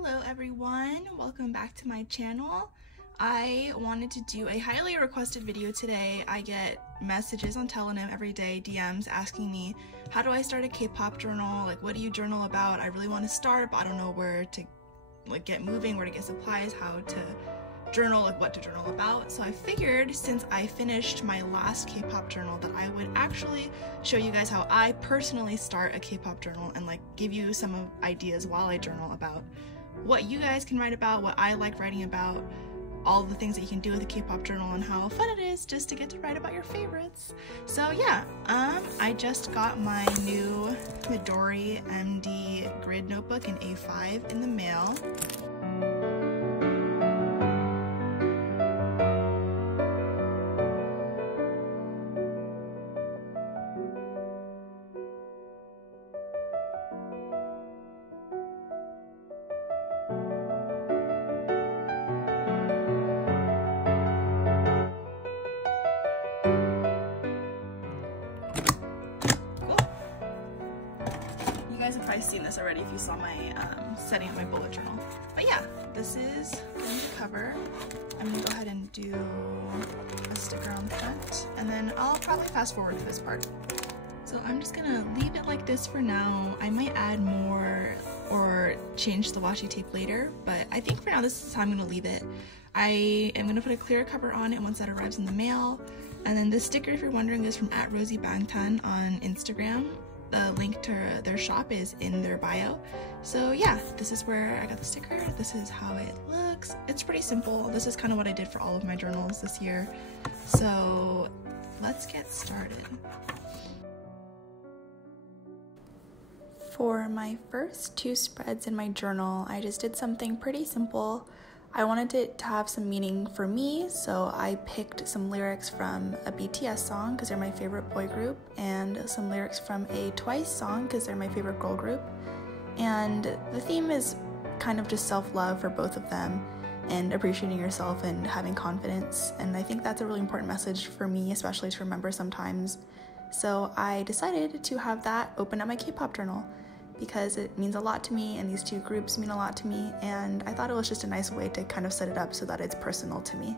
Hello everyone, welcome back to my channel. I wanted to do a highly requested video today. I get messages on Telegram every day, DMs asking me, how do I start a K-pop journal? Like, what do you journal about? I really want to start, but I don't know where to get moving, where to get supplies, how to journal, what to journal about. So I figured since I finished my last K-pop journal that I would actually show you guys how I personally start a K-pop journal and give you some ideas while I journal about what you guys can write about, what I like writing about, all the things that you can do with a K-pop journal, and how fun it is just to get to write about your favorites. So yeah, I just got my new Midori MD grid notebook in A5 in the mail. You guys have probably seen this already if you saw my setting up my bullet journal. But yeah, this is going to cover. I'm gonna go ahead and do a sticker on the front, and then I'll probably fast forward to this part. So I'm just gonna leave it like this for now. I might add more or change the washi tape later, but I think for now this is how I'm gonna leave it. I am gonna put a clear cover on it once that arrives in the mail. And then this sticker, if you're wondering, is from @RosieBangtan on Instagram. The link to their shop is in their bio. So yeah, this is where I got the sticker. This is how it looks. It's pretty simple. This is kind of what I did for all of my journals this year. So let's get started. For my first two spreads in my journal, I just did something pretty simple. I wanted it to have some meaning for me, so I picked some lyrics from a BTS song because they're my favorite boy group, and some lyrics from a Twice song because they're my favorite girl group. And the theme is kind of just self-love for both of them and appreciating yourself and having confidence, and I think that's a really important message for me, especially to remember sometimes. So I decided to have that open at my K-pop journal, because it means a lot to me and these two groups mean a lot to me, and I thought it was just a nice way to kind of set it up so that it's personal to me.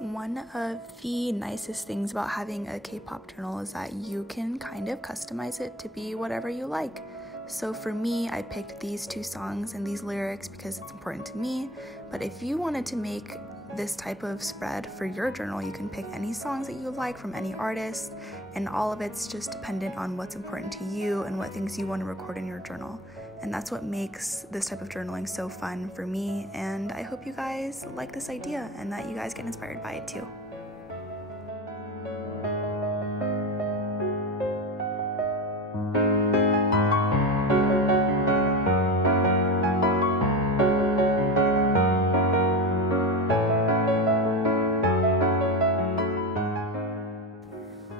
One of the nicest things about having a K-pop journal is that you can kind of customize it to be whatever you like. So for me, I picked these two songs and these lyrics because it's important to me, but if you wanted to make this type of spread for your journal, you can pick any songs that you like from any artist, and all of it's just dependent on what's important to you and what things you want to record in your journal. And that's what makes this type of journaling so fun for me, and I hope you guys like this idea and that you guys get inspired by it too.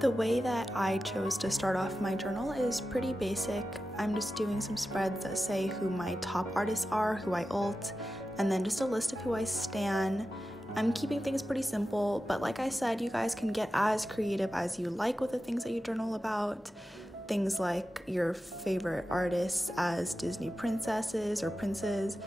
The way that I chose to start off my journal is pretty basic. I'm just doing some spreads that say who my top artists are, who I ult, and then just a list of who I stan. I'm keeping things pretty simple, but like I said, you guys can get as creative as you like with the things that you journal about. Things like your favorite artists as Disney princesses or princes,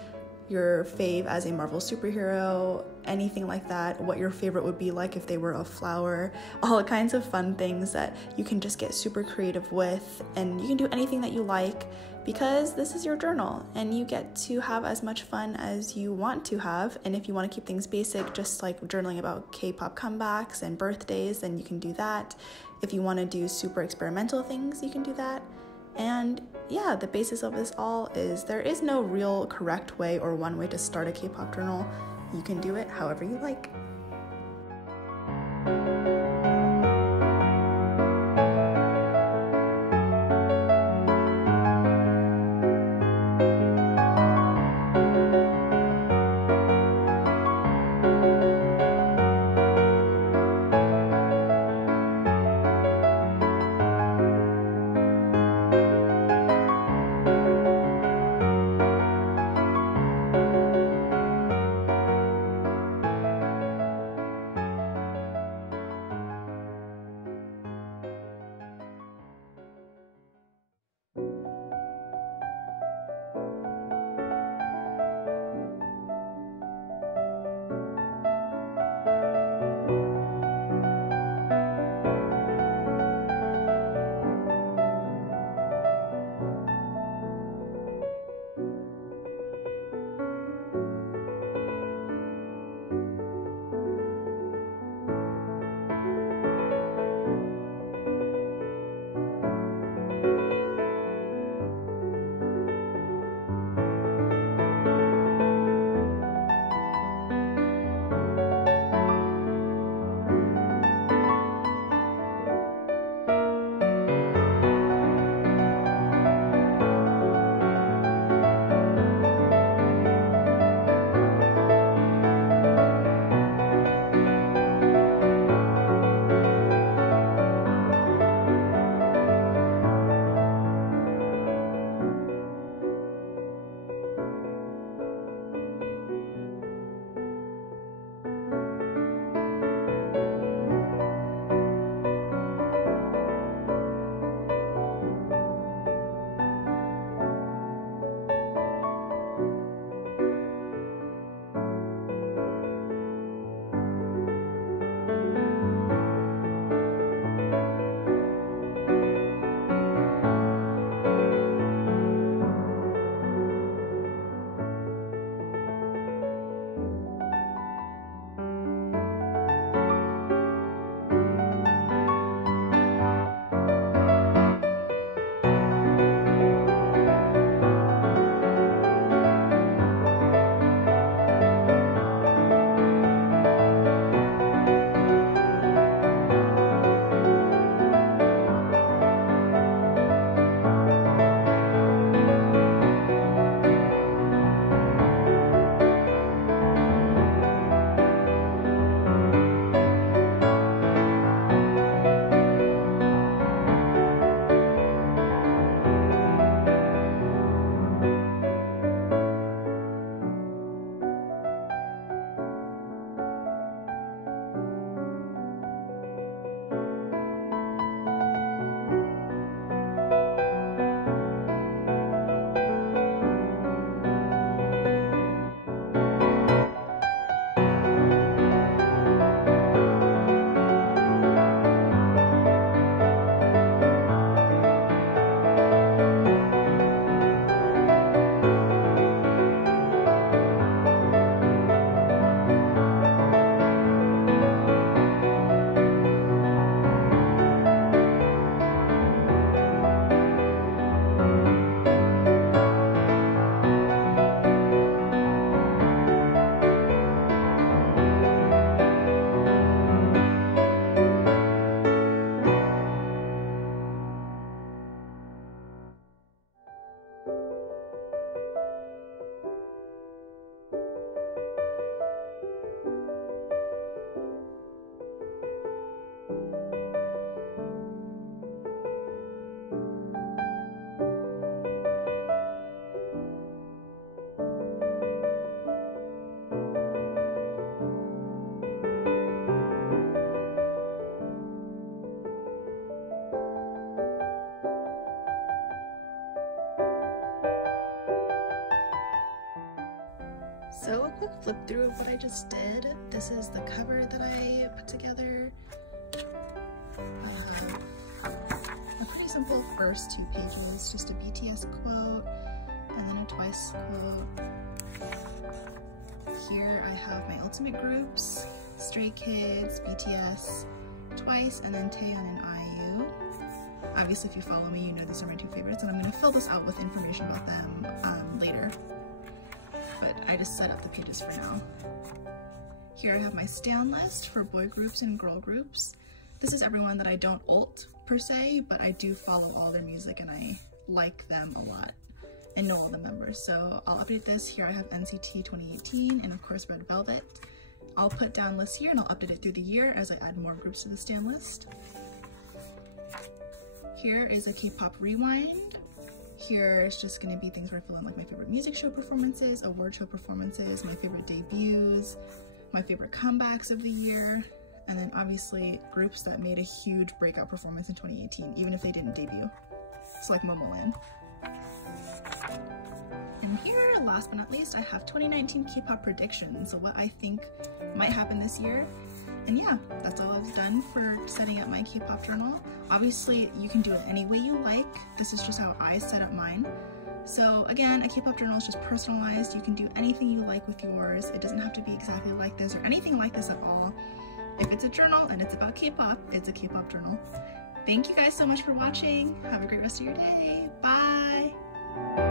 your fave as a Marvel superhero, anything like that, what your favorite would be like if they were a flower, all kinds of fun things that you can just get super creative with, and you can do anything that you like because this is your journal and you get to have as much fun as you want to have. And if you want to keep things basic, just like journaling about K-pop comebacks and birthdays, then you can do that. If you want to do super experimental things, you can do that. And yeah, the basis of this all is there is no real correct way or one way to start a K-pop journal. you can do it however you like. So a quick flip through of what I just did. This is the cover that I put together. A pretty simple first 2 pages, just a BTS quote and then a Twice quote. Here I have my ultimate groups, Stray Kids, BTS, Twice, and then Taeyeon and IU. Obviously if you follow me you know these are my 2 favorites, and I'm going to fill this out with information about them later. But I just set up the pages for now. Here I have my stan list for boy groups and girl groups. This is everyone that I don't ult per se, but I do follow all their music and I like them a lot and know all the members. So I'll update this. Here I have NCT 2018 and of course Red Velvet. I'll put down lists here and I'll update it through the year as I add more groups to the stan list. Here is a K-pop rewind. Here is just going to be things where I fill in like my favorite music show performances, award show performances, my favorite debuts, my favorite comebacks of the year, and then obviously groups that made a huge breakout performance in 2018, even if they didn't debut. So like Momoland. And here, last but not least, I have 2019 K-pop predictions, so what I think might happen this year. And yeah, that's all I've done for setting up my K-pop journal. Obviously, you can do it any way you like. This is just how I set up mine. So again, a K-pop journal is just personalized. You can do anything you like with yours. It doesn't have to be exactly like this or anything like this at all. If it's a journal and it's about K-pop, it's a K-pop journal. Thank you guys so much for watching. Have a great rest of your day. Bye!